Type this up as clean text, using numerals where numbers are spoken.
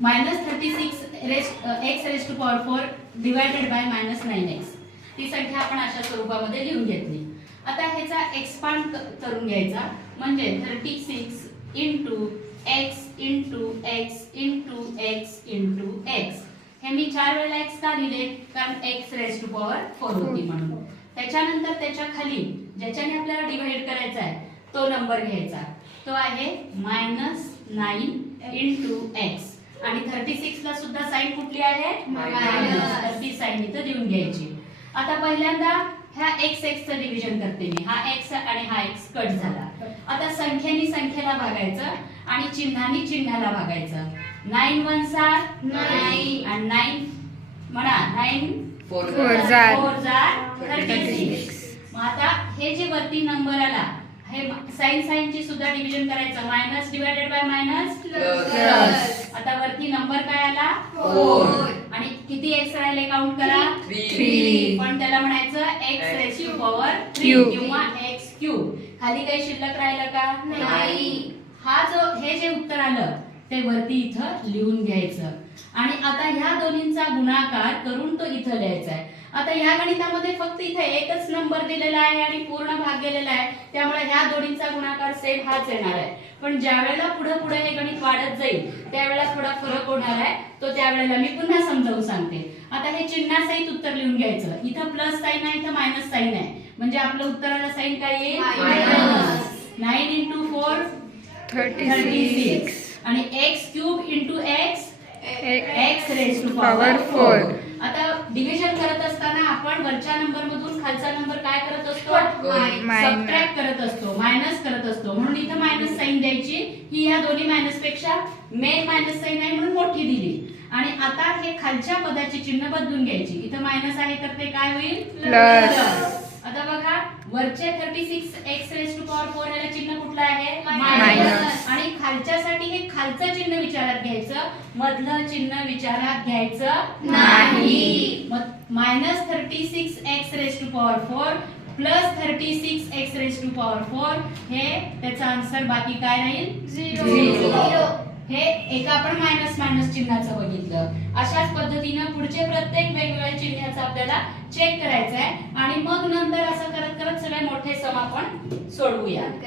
-36x⁴ divided by -9x ती संख्या आपण अशा स्वरूपामध्ये लिहून घेतली। आता ह्याचा एक्सपांड करून घ्यायचा म्हणजे 36 into x into x into x into x हे मी 4 वेळा x का लिहिले कारण x⁴ होती म्हणून। त्याच्यानंतर त्याच्या खाली ज्याच्याने आपल्याला डिवाइड करायचा आहे तो नंबर घ्यायचा, तो आहे -9 इंटू x आणि 36 ला सुद्धा साइन कुठली आहे मायनस, ती साइन इथं देऊन घ्यायची। आता पहिल्यांदा ह्या x चं डिव्हिजन करते मी, हा x आणि हा x कट झाला। आता संख्येने संख्येला भागायचं आणि चिन्हाने चिन्हाला भागायचं। 9 1 9 आणि 9 म्हणा 9 4 36। मग आता हे जे वरती नंबर आला हे साइन ची सुद्धा डिव्हिजन करायचं, minus divided by minus plus. आता वरती नंबर काय आला 4 आणि किती x राहिले काउंट करा 3, पण त्याला म्हणायचं x⁴ किंवा x³ खाली काही शिल्लक राहिलं का नाही। हे जे उत्तर आलं ते वरती इथं लिहून घ्यायचं आणि आता ह्या दोन्हींचा गुणाकार करून तो इथं लिहायचा आहे। आता ह्या गणितामध्ये फक्त इथे एकच नंबर दिलेला आहे आणि पूर्ण भाग गेलेला आहे, त्यामुळे ह्या दोन्हींचा गुणाकार सेम हाच येणार आहे। पण ज्या वेळेला पुढे हे गणित वाढत जाईल त्यावेळेला थोडा फरक होणार आहे, तो त्यावेळेला मी पुन्हा समजावून सांगते। आता हे चिन्हासहित उत्तर लिहून घ्यायचं, इथं प्लस साइन आहे इथं मायनस साइन आहे म्हणजे आपलं उत्तराला साइन काय येईल मायनस। 9 इंटू 4 36 आणि x³ इंटू x x⁴। आता डिव्हिजन करत असताना आपण वरच्या नंबर मधून खालचा नंबर काय करत असतो सबट्रॅक्ट करत असतो, मायनस करत असतो, म्हणून इथं मायनस साइन द्यायची। ही या दोन्ही मायनस पेक्षा मेन मायनस साइन आहे म्हणून मोठी दिली। आणि आता हे खालच्या पदाची चिन्ह बदलून घ्यायची, इथं मायनस आहे तर ते काय होईल प्लस। आता बघा वरचे 36 x⁴ याला चिन्ह कुठलं आहे मायनस आणि खालच्यासाठी हे खालचं चिन्ह विचारात घ्यायचं, मधलं चिन्ह विचारात घ्यायचं नाही। मग -36 x⁴ प्लस 36 x⁴ हे त्याचा आन्सर बाकी काय राहील 0। हे एक आपण मायनस मायनस चिन्हाचं बघितलं। अशाच पद्धतीने पुढचे प्रत्येक वेगवेगळ्या चिन्हाचं आपल्याला चेक करायचं आहे आणि मग नंतर असं करत करत सगळे मोठे सम आपण सोडवूया।